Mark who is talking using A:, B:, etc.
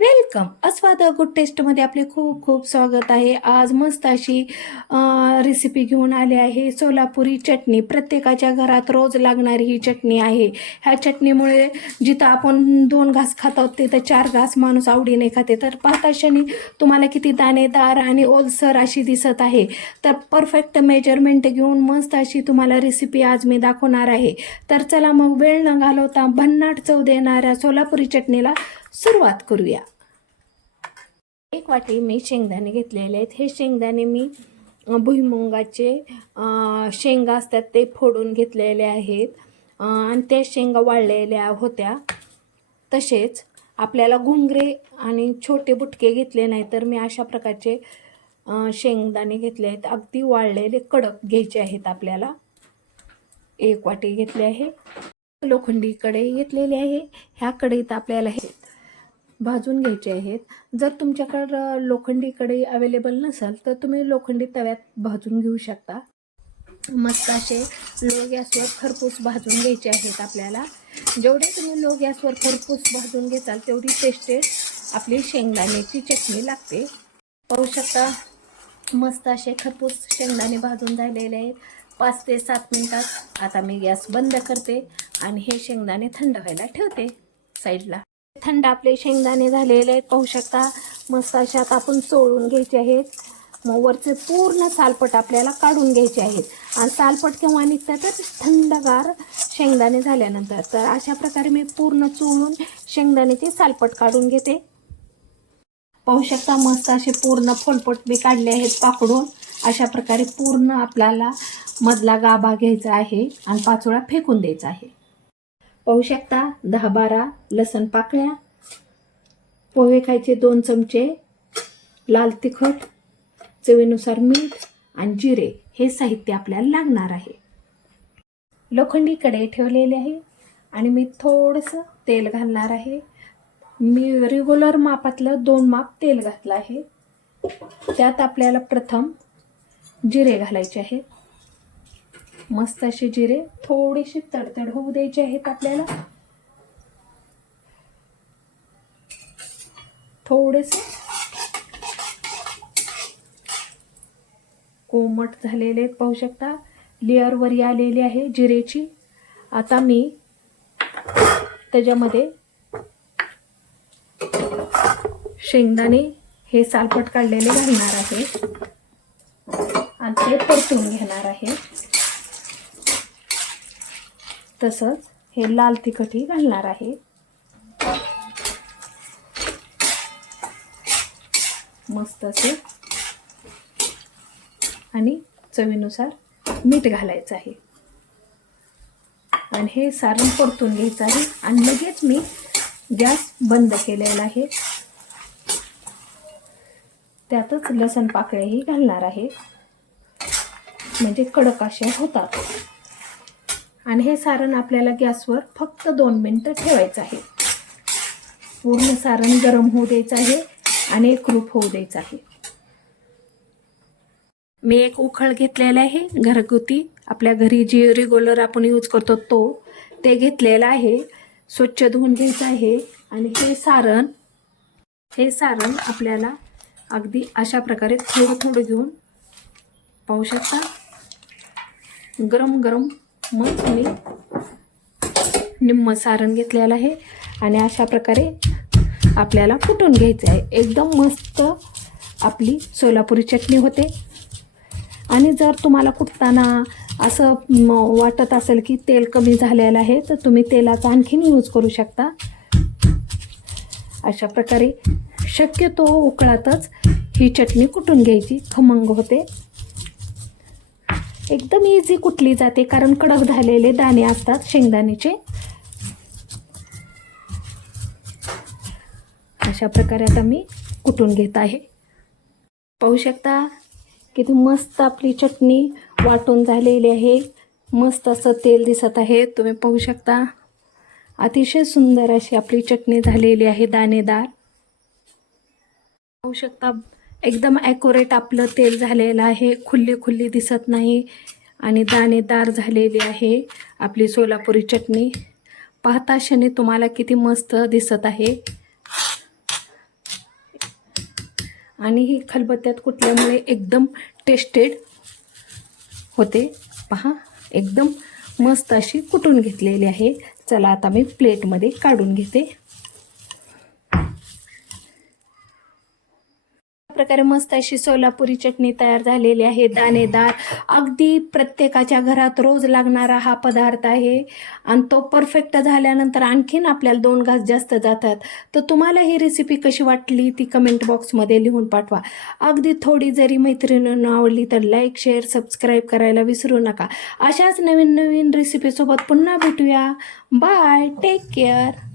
A: Ve welcome. अस्वाद good टेस्टमध्ये आपले खूप खूप स्वागत आहे. आज मस्त अशी रेसिपी घेऊन आली आहे. सोलापुरी चटणी. प्रत्येकाच्या घरात रोज लागणारी ही चटणी आहे. ह्या चटणीमुळे जिथं आपण दोन घास खात आहोत तिथं चार घास माणूस आवडीने खाते. तर पाहता क्षणी तुम्हाला किती दाणेदार आणि ओलसर अशी दिसत आहे. तर परफेक्ट मेजरमेंट घेऊन मस्त अशी तुम्हाला रेसिपी आज मी दाखवणार आहे. तर चला मग वेळ न घालवता भन्नाट चव देणाऱ्या सोलापुरी चटणीला सुरुवात करूया. एक वाटी मी शेंगदाणे घेतलेले आहेत. हे शेंगदाणे मी भुईमुंगाचे भुईमुगाचे शेंगा असतात ते फोडून घेतलेले आहेत. आणि त्या शेंगा वाळलेल्या होत्या. तसेच आपल्याला घुंगरे आणि छोटे बुटके घेतले नाही तर मी अशा प्रकारचे शेंगदाणे घेतले आहेत. अगदी वाळलेले कडक घ्यायचे आहेत आपल्याला. एक वाटी घेतली आहे. लोखंडी कढई घेतलेली आहे. ह्या कढईत आपल्याला हे भाजून घ्यायचे आहेत. जर तुमच्याकडं लोखंडी कढई अवेलेबल नसेल तर तुम्ही लोखंडी तव्यात भाजून घेऊ शकता. मस्त असे लो गॅसवर खरपूस भाजून घ्यायचे आहेत आपल्याला. जेवढे तुम्ही लो गॅसवर खरपूस भाजून घेताल तेवढी टेस्टेड आपली शेंगदाण्याची चटणी लागते. पाहू शकता मस्त असे खरपूस शेंगदाणे भाजून झालेले आहेत. पाच ते सात मिनटात आता मी गॅस बंद करते आणि हे शेंगदाणे थंड व्हायला ठेवते साईडला. थंड आपले शेंगदाणे झालेले आहेत. पाहू शकता मस्त अशात आता आपण चोळून घ्यायचे आहेत. मग वरचे पूर्ण सालपट आपल्याला काढून घ्यायचे आहेत. आणि सालपट केव्हा निघतात तर थंडगार शेंगदाणे झाल्यानंतर. तर अशा प्रकारे मी पूर्ण चोळून शेंगदाण्याचे सालपट काढून घेते. पाहू शकता मस्त असे पूर्ण फोलपट मी काढले आहेत पाकडून. अशा प्रकारे पूर्ण आपल्याला मधला गाभा घ्यायचा आहे आणि पाचोळा फेकून द्यायचा आहे. पाहू शकता दहा बारा लसण पाकळ्या पोहे खायचे दोन चमचे लाल तिखट चवीनुसार मीठ आणि जिरे हे साहित्य आपल्याला लागणार आहे. लोखंडी कढई ठेवलेली आहे आणि मी थोडंसं तेल घालणार आहे. मी रेग्युलर मापातलं दोन माप तेल घातलं आहे. त्यात आपल्याला प्रथम जिरे घालायचे आहेत. मस्त असे जिरे थोडेसे तडतड होऊ द्यायचे आहेत आपल्याला. थोडेसे. कोमट झालेले आहेत पाहू शकता. लेअरवर आलेली आहे जिरेची. आता मी त्याच्यामध्ये शेंगदाणे हे सालपट काढलेले घालणार आहे. आणि ते परतून घेणार आहे. तसंच हे लाल तिखटही घालणार आहे. मस्त असे. आणि चवीनुसार मीठ घालायचं आहे. आणि हे सारण परतून घ्यायचं आहे आणि लगेच मी गॅस बंद केलेला आहे. त्यातच लसण पाकळ्याही घालणार आहे. म्हणजे कडक अशा होतात. आणि हे सारण आपल्याला गॅसवर फक्त दोन मिनटं ठेवायचं आहे. पूर्ण सारण गरम होऊ द्यायचं आहे आणि एकरूप होऊ द्यायचं आहे. मी एक उखळ घेतलेला आहे घरगुती. आपल्या घरी जी रेग्युलर आपण यूज करतो तो ते घेतलेला आहे. स्वच्छ धुवून घ्यायचं आहे आणि हे सारण हे सारण आपल्याला अगदी अशा प्रकारे थोडं थोडं घेऊन पाहू शकता. गरम गरम मग मी निम्म सारण घेतलेलं आहे आणि अशा प्रकारे आपल्याला कुटून घ्यायचं आहे. एकदम मस्त आपली सोलापुरी चटणी होते. आणि जर तुम्हाला कुटताना असं वाटत असेल की तेल कमी झालेलं आहे तर तुम्ही तेलाचा आणखीन यूज करू शकता. अशा प्रकारे शक्यतो उकळातच ही चटणी कुटून घ्यायची खमंग होते. एकदम इझी कुटली जाते? कारण कडक झालेले दाणे असतात शेंगदाण्याचे. अशा प्रकारे आता मी कुटून घेत आहे. पाहू शकता किती मस्त आपली चटणी वाटून झालेली आहे. मस्त असं तेल दिसत आहे. तुम्ही पाहू शकता. अतिशय सुंदर अशी आपली चटणी झालेली आहे दाणेदार. पाहू शकता एकदम ॲक्युरेट आपलं तेल झालेलं आहे. खुल्ली खुल्ली दिसत नाही. आणि दाणेदार झालेली आहे. आपली सोलापुरी चटणी. पाहता क्षणी तुम्हाला किती मस्त दिसत आहे. आणि ही खलबत्त्यात कुटल्यामुळे एकदम टेस्टेड होते. पहा एकदम मस्त अशी कुटून घेतलेली आहे. चला आता मी प्लेटमध्ये काढून घेते. प्रकारे मस्त अशी सोलापुरी चटणी तयार झालेली आहे दाणेदार. अगदी प्रत्येकाच्या घरात रोज लागणारा हा पदार्थ आहे. आणि तो परफेक्ट झाल्यानंतर आणखीन आपल्याला दोन घास जास्त जातात. तर तुम्हाला ही रेसिपी कशी वाटली ती कमेंट बॉक्समध्ये लिहून पाठवा. अगदी थोडी जरी मैत्रिणीनं आवडली तर लाईक शेअर सबस्क्राईब करायला विसरू नका. अशाच नवीन नवीन रेसिपीसोबत पुन्हा भेटूया. Bye take care